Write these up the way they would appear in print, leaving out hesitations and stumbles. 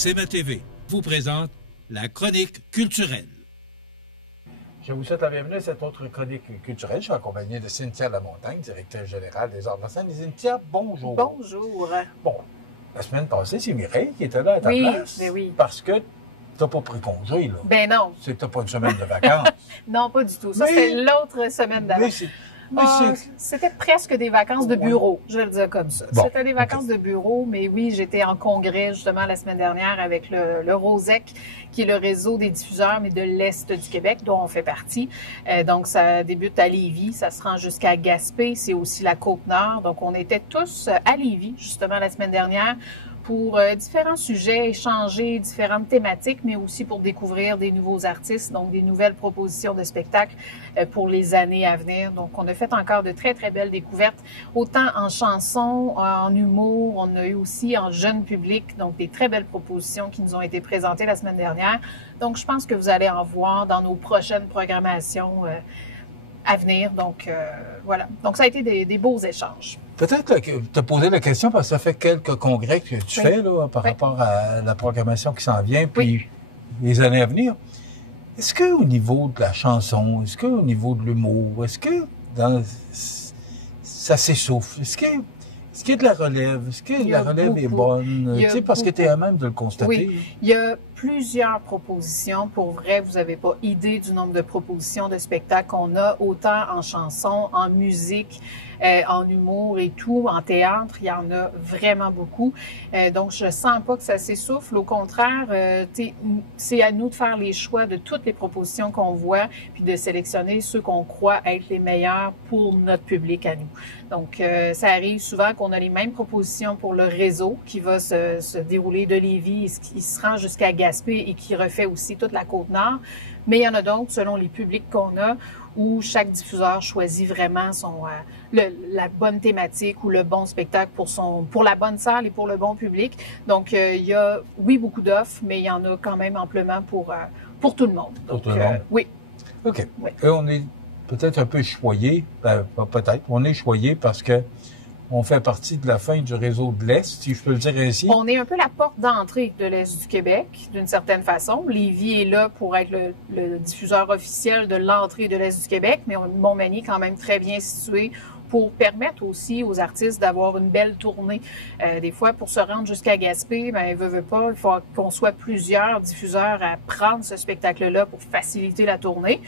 CMA-TV vous présente la chronique culturelle. Je vous souhaite la bienvenue à cette autre chronique culturelle. Je suis accompagné de Cynthia Lamontagne, directrice générale des Arts de la scène. Cynthia, bonjour. Bonjour. Bon, la semaine passée, c'est Mireille qui était là à ta place. Ben oui. Parce que tu n'as pas pris congé, là. Ben non. C'est que tu n'as pas une semaine de vacances. Non, pas du tout. Ça, c'est l'autre semaine d'avant. C'était presque des vacances de bureau, je vais le dire comme ça. Bon, c'était des vacances de bureau, mais oui, j'étais en congrès justement la semaine dernière avec le ROSEC, qui est le réseau des diffuseurs, mais de l'Est du Québec, dont on fait partie. Donc, ça débute à Lévis, ça se rend jusqu'à Gaspé, c'est aussi la Côte-Nord. Donc, on était tous à Lévis, justement, la semaine dernière, pour différents sujets, échanger différentes thématiques, mais aussi pour découvrir des nouveaux artistes, donc des nouvelles propositions de spectacles pour les années à venir. Donc, on a fait encore de très, très belles découvertes, autant en chansons, en humour, on a eu aussi en jeune public, donc des très belles propositions qui nous ont été présentées la semaine dernière. Donc, je pense que vous allez en voir dans nos prochaines programmations à venir. Donc, voilà. Donc, ça a été des beaux échanges. Peut-être que tu as posé la question parce que ça fait quelques congrès que tu fais là, par rapport à la programmation qui s'en vient, puis les années à venir. Est-ce qu'au niveau de la chanson, est-ce qu'au niveau de l'humour, est-ce que ça s'essouffle? Est-ce qu'il y a de la relève? Est-ce que la relève est bonne? Tu sais, parce que tu es à même de le constater. Oui, il y a plusieurs propositions. Pour vrai, vous n'avez pas idée du nombre de propositions de spectacles qu'on a, autant en chanson, en musique, en humour et tout, en théâtre. Il y en a vraiment beaucoup. Donc, je sens pas que ça s'essouffle. Au contraire, c'est à nous de faire les choix de toutes les propositions qu'on voit, puis de sélectionner ceux qu'on croit être les meilleurs pour notre public à nous. Donc, ça arrive souvent qu'on a les mêmes propositions pour le réseau qui va se dérouler de Lévis, qui se rend jusqu'à Gaspé et qui refait aussi toute la Côte-Nord. Mais il y en a d'autres, selon les publics qu'on a, où chaque diffuseur choisit vraiment la bonne thématique ou le bon spectacle pour la bonne salle et pour le bon public. Donc, il y a, oui, beaucoup d'offres, mais il y en a quand même amplement pour tout le monde. Pour tout le monde? Oui. OK. Oui. Et on est peut-être un peu choyé, peut-être, on est choyé parce que on fait partie de la fin du réseau de l'Est, si je peux le dire ainsi. On est un peu la porte d'entrée de l'Est du Québec, d'une certaine façon. Lévis est là pour être le diffuseur officiel de l'entrée de l'Est du Québec, mais Montmagny est quand même très bien situé pour permettre aussi aux artistes d'avoir une belle tournée. Des fois, pour se rendre jusqu'à Gaspé, veut pas, il faut qu'on soit plusieurs diffuseurs à prendre ce spectacle-là pour faciliter la tournée.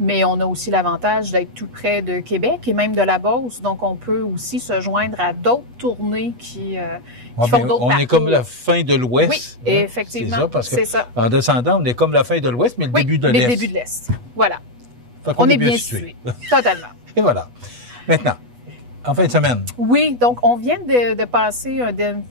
Mais on a aussi l'avantage d'être tout près de Québec et même de la Beauce. Donc, on peut aussi se joindre à d'autres tournées qui font d'autres parcours. On est comme la fin de l'Ouest. Oui, effectivement. C'est ça, parce que ça. En descendant, on est comme la fin de l'Ouest, mais le début de l'Est. Le début de l'Est. Voilà. On est bien situé. Totalement. Et voilà. Maintenant, en fin de semaine. Oui, donc on vient de passer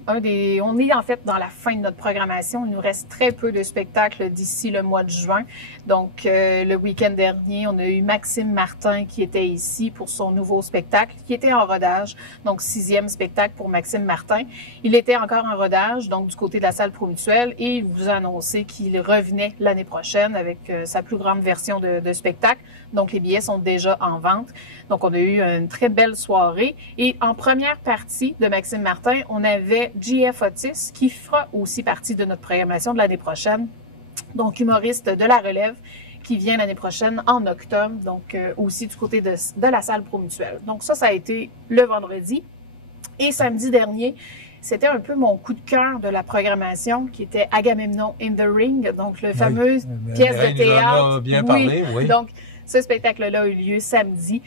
on est en fait dans la fin de notre programmation. Il nous reste très peu de spectacles d'ici le mois de juin. Donc le week-end dernier, on a eu Maxime Martin qui était ici pour son nouveau spectacle, qui était en rodage. Donc 6e spectacle pour Maxime Martin. Il était encore en rodage, donc du côté de la salle Promutuelle, et il vous a annoncé qu'il revenait l'année prochaine avec sa plus grande version de spectacle. Donc les billets sont déjà en vente. Donc on a eu une très belle soirée. Et en première partie de Maxime Martin, on avait J.F. Otis qui fera aussi partie de notre programmation de l'année prochaine. Donc, humoriste de la relève qui vient l'année prochaine en octobre, donc aussi du côté de la salle Promutuelle. Donc ça a été le vendredi. Et samedi dernier, c'était un peu mon coup de cœur de la programmation qui était Agamemnon in the Ring, donc le fameux pièce de théâtre. On a bien parlé, oui. Donc, ce spectacle-là a eu lieu samedi.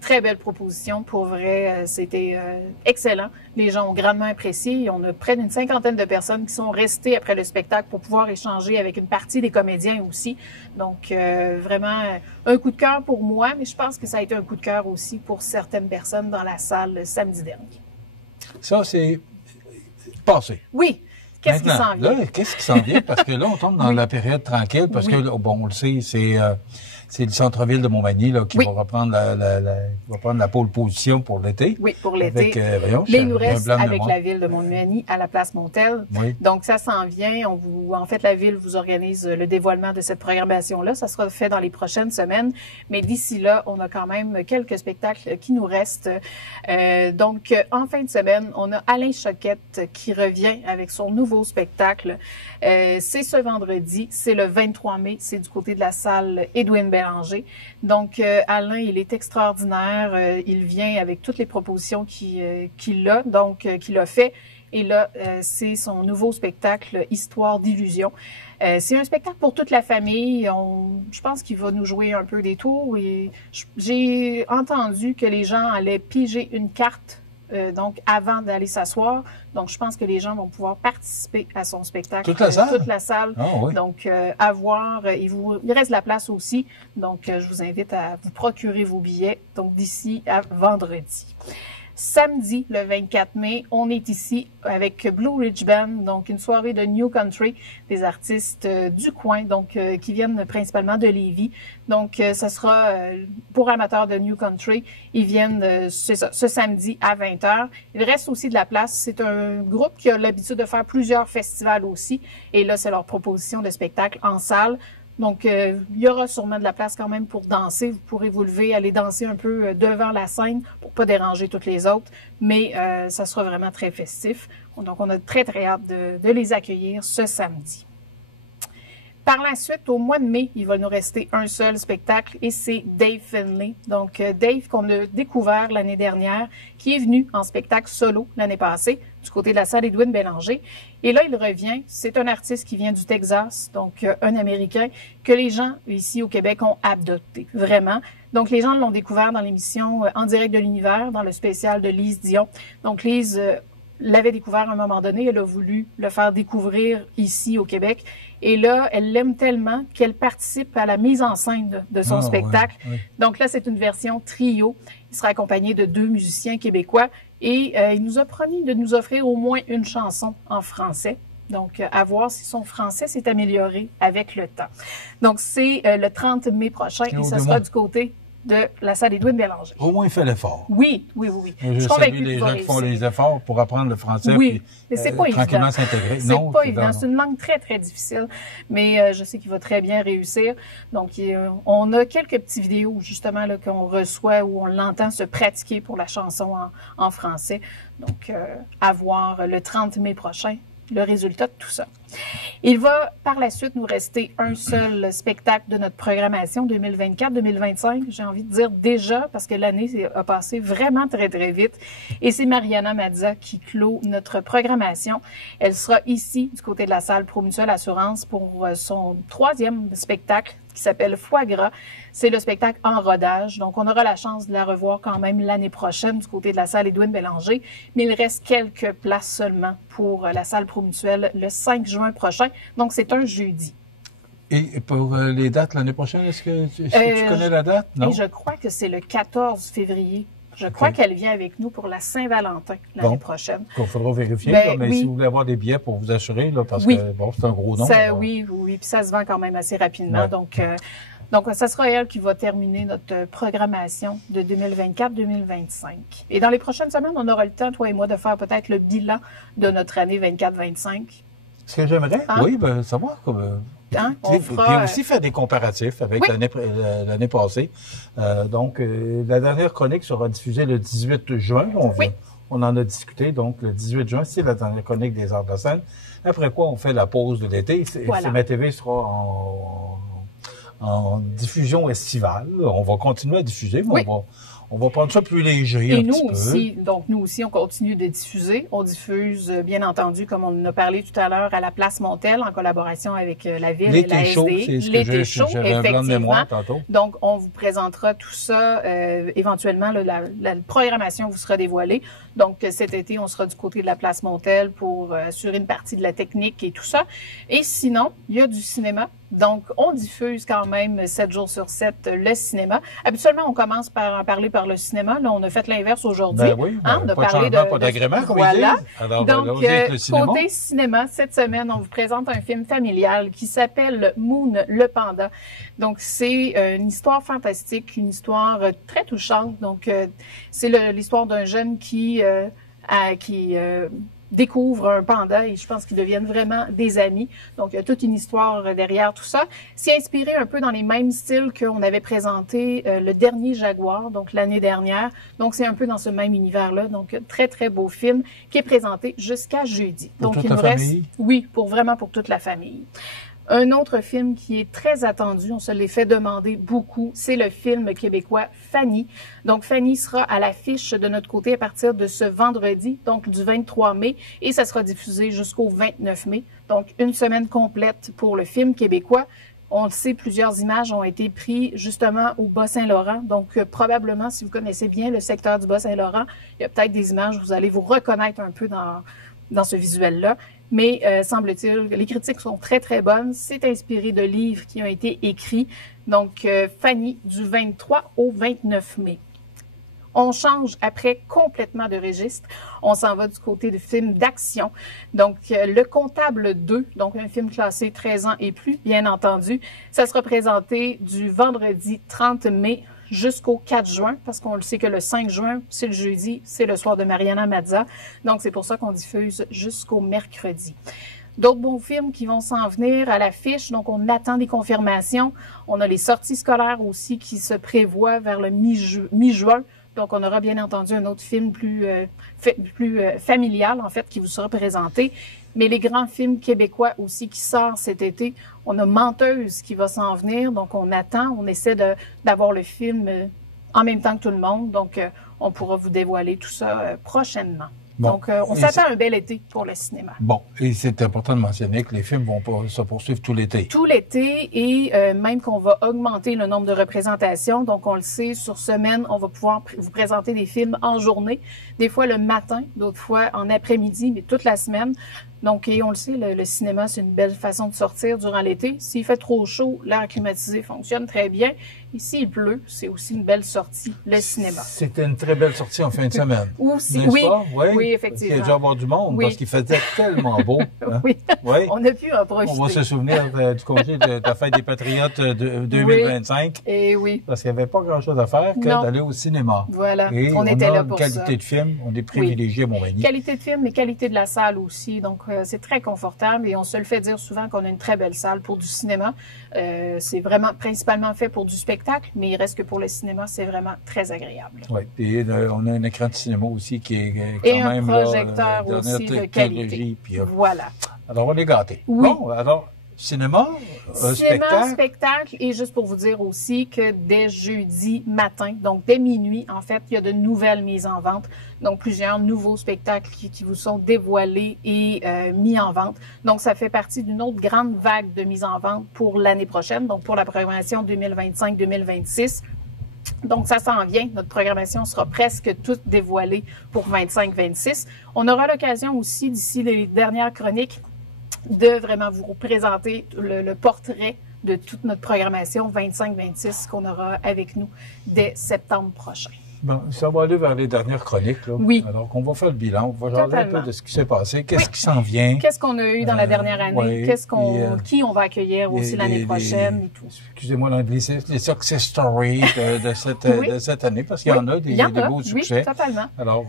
Très belle proposition. Pour vrai, c'était excellent. Les gens ont grandement apprécié. On a près d'une 50aine de personnes qui sont restées après le spectacle pour pouvoir échanger avec une partie des comédiens aussi. Donc, vraiment, un coup de cœur pour moi, mais je pense que ça a été un coup de cœur aussi pour certaines personnes dans la salle le samedi dernier. Ça, c'est passé. Oui. Qu'est-ce qui s'en vient? Qu'est-ce qui s'en vient? Parce que là, on tombe dans la période tranquille, parce que, bon, on le sait, c'est le centre-ville de Montmagny là, qui va reprendre la pole position pour l'été. Oui, pour l'été. Mais il nous reste avec la ville de Montmagny à la place Montel. Oui. Donc, ça s'en vient. En fait, la ville vous organise le dévoilement de cette programmation-là. Ça sera fait dans les prochaines semaines. Mais d'ici là, on a quand même quelques spectacles qui nous restent. Donc, en fin de semaine, on a Alain Choquette qui revient avec son nouveau spectacle. C'est ce vendredi, c'est le 23 mai, c'est du côté de la salle Édouine Bélanger. Donc, Alain, il est extraordinaire. Il vient avec toutes les propositions qu'il a fait. Et là, c'est son nouveau spectacle, Histoire d'illusion. C'est un spectacle pour toute la famille. Je pense qu'il va nous jouer un peu des tours. Et j'ai entendu que les gens allaient piger une carte donc avant d'aller s'asseoir. Donc, je pense que les gens vont pouvoir participer à son spectacle. Toute la salle? Toute la salle. Oh, oui. Donc, à voir. Il reste de la place aussi. Donc, je vous invite à vous procurer vos billets. Donc, d'ici à vendredi. Samedi, le 24 mai, on est ici avec Blue Ridge Band, donc une soirée de New Country, des artistes du coin, donc qui viennent principalement de Lévis. Donc, ça sera pour amateurs de New Country. Ils viennent ce samedi à 20h. Il reste aussi de la place. C'est un groupe qui a l'habitude de faire plusieurs festivals aussi. Et là, c'est leur proposition de spectacle en salle. Donc, il y aura sûrement de la place quand même pour danser. Vous pourrez vous lever, aller danser un peu devant la scène pour pas déranger toutes les autres. Mais ça sera vraiment très festif. Donc, on a très, très hâte de les accueillir ce samedi. Par la suite, au mois de mai, il va nous rester un seul spectacle et c'est Dave Finlay. Donc, Dave qu'on a découvert l'année dernière, qui est venu en spectacle solo l'année passée du côté de la salle Édouine Bélanger. Et là, il revient. C'est un artiste qui vient du Texas, donc un Américain, que les gens ici au Québec ont adopté, vraiment. Donc, les gens l'ont découvert dans l'émission En direct de l'univers, dans le spécial de Lise Dion. Donc, Lise l'avait découvert à un moment donné. Elle a voulu le faire découvrir ici au Québec. Et là, elle l'aime tellement qu'elle participe à la mise en scène de son spectacle. Ouais, ouais. Donc là, c'est une version trio. Il sera accompagné de 2 musiciens québécois. Et il nous a promis de nous offrir au moins une chanson en français. Donc, à voir si son français s'est amélioré avec le temps. Donc, c'est le 30 mai prochain et ce sera du côté de la salle Édouine Bélanger. Au moins, il fait l'effort. Oui. Je salue les gens qui font les efforts pour apprendre le français. Oui, mais c'est pas évident. Tranquillement s'intégrer. C'est pas évident. C'est une langue très, très difficile. Mais je sais qu'il va très bien réussir. Donc, on a quelques petites vidéos, justement, là, qu'on reçoit où on l'entend se pratiquer pour la chanson en français. Donc, à voir le 30 mai prochain le résultat de tout ça. Il va par la suite nous rester un seul spectacle de notre programmation 2024-2025. J'ai envie de dire déjà parce que l'année a passé vraiment très, très vite. Et c'est Mariana Mazza qui clôt notre programmation. Elle sera ici du côté de la salle Promutuelle Assurance pour son 3e spectacle qui s'appelle Foie gras. C'est le spectacle en rodage. Donc, on aura la chance de la revoir quand même l'année prochaine du côté de la salle Édouine Bélanger. Mais il reste quelques places seulement pour la salle Promutuelle le 5 juin prochain. Donc, c'est un jeudi. Et pour les dates l'année prochaine, est-ce que tu connais la date? Non? Et je crois que c'est le 14 février. Je crois qu'elle vient avec nous pour la Saint-Valentin l'année prochaine. Il faudra vérifier, mais oui. Si vous voulez avoir des billets pour vous assurer, là, parce que bon, c'est un gros nom. Oui, puis ça se vend quand même assez rapidement. Ouais. Donc, ça sera elle qui va terminer notre programmation de 2024-2025. Et dans les prochaines semaines, on aura le temps, toi et moi, de faire peut-être le bilan de notre année 24-25. Ce que j'aimerais, savoir comme... On fera... Puis aussi faire des comparatifs avec l'année passée. Donc, la dernière chronique sera diffusée le 18 juin. On en a discuté. Donc, le 18 juin, c'est la dernière chronique des Arts de la scène. Après quoi, on fait la pause de l'été. CMA-TV sera en diffusion estivale. On va continuer à diffuser, mais on va prendre ça plus léger. Et nous aussi, on continue de diffuser. On diffuse, bien entendu, comme on en a parlé tout à l'heure, à la Place Montel, en collaboration avec la Ville et la SDI. L'été chaud, effectivement. Donc, on vous présentera tout ça. Éventuellement, la programmation vous sera dévoilée. Donc, cet été, on sera du côté de la Place Montel pour assurer une partie de la technique et tout ça. Et sinon, il y a du cinéma Donc, on diffuse quand même 7 jours sur 7 le cinéma. Habituellement, on commence par en parler par le cinéma. Là, on a fait l'inverse aujourd'hui. Ben oui, hein, pas de changement, pas d'agrément, comme ils disent. Alors, donc, avec le cinéma. côté cinéma, cette semaine, on vous présente un film familial qui s'appelle Moon, le panda. Donc, c'est une histoire fantastique, une histoire très touchante. Donc, c'est l'histoire d'un jeune qui découvrent un panda et je pense qu'ils deviennent vraiment des amis. Donc, il y a toute une histoire derrière tout ça. C'est inspiré un peu dans les mêmes styles qu'on avait présenté le dernier Jaguar, donc l'année dernière. Donc, c'est un peu dans ce même univers-là. Donc, très, très beau film qui est présenté jusqu'à jeudi. Pour donc, toute la famille? Oui, vraiment pour toute la famille. Un autre film qui est très attendu, on se l'est fait demander beaucoup, c'est le film québécois Fanny. Donc, Fanny sera à l'affiche de notre côté à partir de ce vendredi, donc du 23 mai, et ça sera diffusé jusqu'au 29 mai. Donc, une semaine complète pour le film québécois. On le sait, plusieurs images ont été prises justement au Bas-Saint-Laurent. Donc, probablement, si vous connaissez bien le secteur du Bas-Saint-Laurent, il y a peut-être des images, vous allez vous reconnaître un peu dans ce visuel-là. Mais semble-t-il, les critiques sont très, très bonnes. C'est inspiré de livres qui ont été écrits. Donc, Fanny, du 23 au 29 mai. On change après complètement de registre. On s'en va du côté de films d'action. Donc, Le Comptable 2, donc un film classé 13 ans et plus, bien entendu. Ça sera présenté du vendredi 30 mai jusqu'au 4 juin, parce qu'on le sait que le 5 juin, c'est le jeudi, c'est le soir de Mariana Mazza. Donc, c'est pour ça qu'on diffuse jusqu'au mercredi. D'autres bons films qui vont s'en venir à l'affiche, donc on attend des confirmations. On a les sorties scolaires aussi qui se prévoient vers le mi-juin. Donc, on aura bien entendu un autre film plus familial, en fait, qui vous sera présenté. Mais les grands films québécois aussi qui sortent cet été, on a Menteuse qui va s'en venir. Donc, on attend, on essaie d'avoir le film en même temps que tout le monde. Donc, on pourra vous dévoiler tout ça prochainement. Bon. Donc, on s'attend à un bel été pour le cinéma. Bon, et c'est important de mentionner que les films vont se poursuivre tout l'été. Tout l'été et même qu'on va augmenter le nombre de représentations. Donc, on le sait, sur semaine, on va pouvoir vous présenter des films en journée, des fois le matin, d'autres fois en après-midi, mais toute la semaine. Donc, et on le sait, le cinéma, c'est une belle façon de sortir durant l'été. S'il fait trop chaud, l'air climatisé fonctionne très bien. Et s'il pleut, c'est aussi une belle sortie, le cinéma. C'était une très belle sortie en fin de semaine. Aussi, oui, pas? Oui, effectivement. Il y a dû avoir du monde parce qu'il faisait tellement beau. Hein? Oui, on a pu en profiter. On va se souvenir du congé de la fête des Patriotes de 2025. Et oui. Parce qu'il n'y avait pas grand-chose à faire que d'aller au cinéma. Voilà, et on était là pour ça. Qualité de film, on est privilégié à Montmagny. Qualité de film, mais qualité de la salle aussi. Donc, c'est très confortable et on se le fait dire souvent qu'on a une très belle salle pour du cinéma. C'est vraiment principalement fait pour du spectacle, mais il reste que pour le cinéma, c'est vraiment très agréable. Oui, et on a un écran de cinéma aussi qui est quand et même un projecteur là, aussi de qualité. Puis, voilà. Alors, on est gâtés. Oui. Bon, alors, cinéma, spectacle. Et juste pour vous dire aussi que dès jeudi matin, donc dès minuit, en fait, il y a de nouvelles mises en vente. Donc, plusieurs nouveaux spectacles qui vous sont dévoilés et mis en vente. Donc, ça fait partie d'une autre grande vague de mise en vente pour l'année prochaine, donc pour la programmation 2025-2026. Donc, ça s'en vient. Notre programmation sera presque toute dévoilée pour 25-26. On aura l'occasion aussi, d'ici les dernières chroniques, de vraiment vous présenter le portrait de toute notre programmation 25-26 qu'on aura avec nous dès septembre prochain. Bon, ça va aller vers les dernières chroniques, là. Oui. Alors qu'on va faire le bilan, on va jaser un peu de ce qui s'est passé, qu'est-ce qui s'en vient. Qu'est-ce qu'on a eu dans la dernière année, qui on va accueillir aussi l'année prochaine et tout. Excusez-moi l'anglicisme, les success stories de cette année, parce qu'il y en a des beaux succès. Oui, totalement. Alors,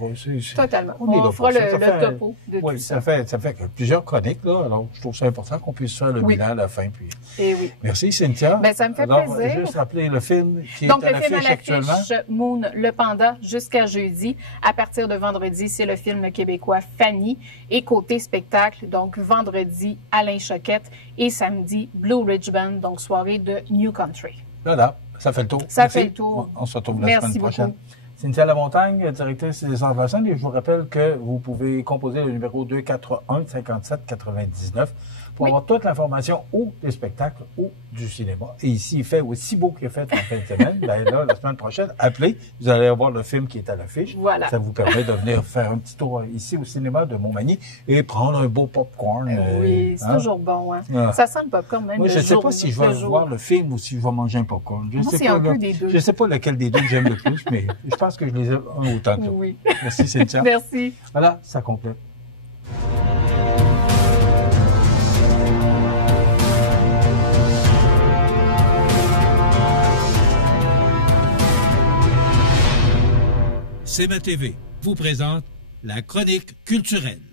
totalement. On fera le topo de tout ça. Ça fait plusieurs chroniques, là. Alors, je trouve ça important qu'on puisse faire le bilan à la fin. Puis... Et oui. Merci, Cynthia. Ben, ça me fait plaisir. Juste rappeler le film qui est à l'affiche actuellement. Moon, le panda, jusqu'à jeudi. À partir de vendredi, c'est le film québécois Fanny. Et côté spectacle, donc vendredi, Alain Choquette. Et samedi, Blue Ridge Band, donc soirée de New Country. Voilà, ça fait le tour. Ça fait le tour. On se retrouve la semaine prochaine. Cynthia Lamontagne, directrice des emplacements, et je vous rappelle que vous pouvez composer le numéro 241-57-99 pour avoir toute l'information ou des spectacles ou du cinéma. Et ici, il fait aussi beau qu'il a fait en fin de semaine. Ben là, la semaine prochaine, appelez. Vous allez voir le film qui est à l'affiche. Voilà. Ça vous permet de venir faire un petit tour ici au cinéma de Montmagny et prendre un beau popcorn. Oui, c'est toujours bon. Hein? Ah. Ça sent le popcorn même. Moi, je ne sais pas si je vais voir le film ou si je vais manger un popcorn. Moi, c'est un peu des deux. Je ne sais pas lequel des deux que j'aime le plus, mais je pense que je les aime un autant que l'autre. Oui. Merci, Cynthia. Merci. Voilà, ça complète. CMA TV vous présente la chronique culturelle.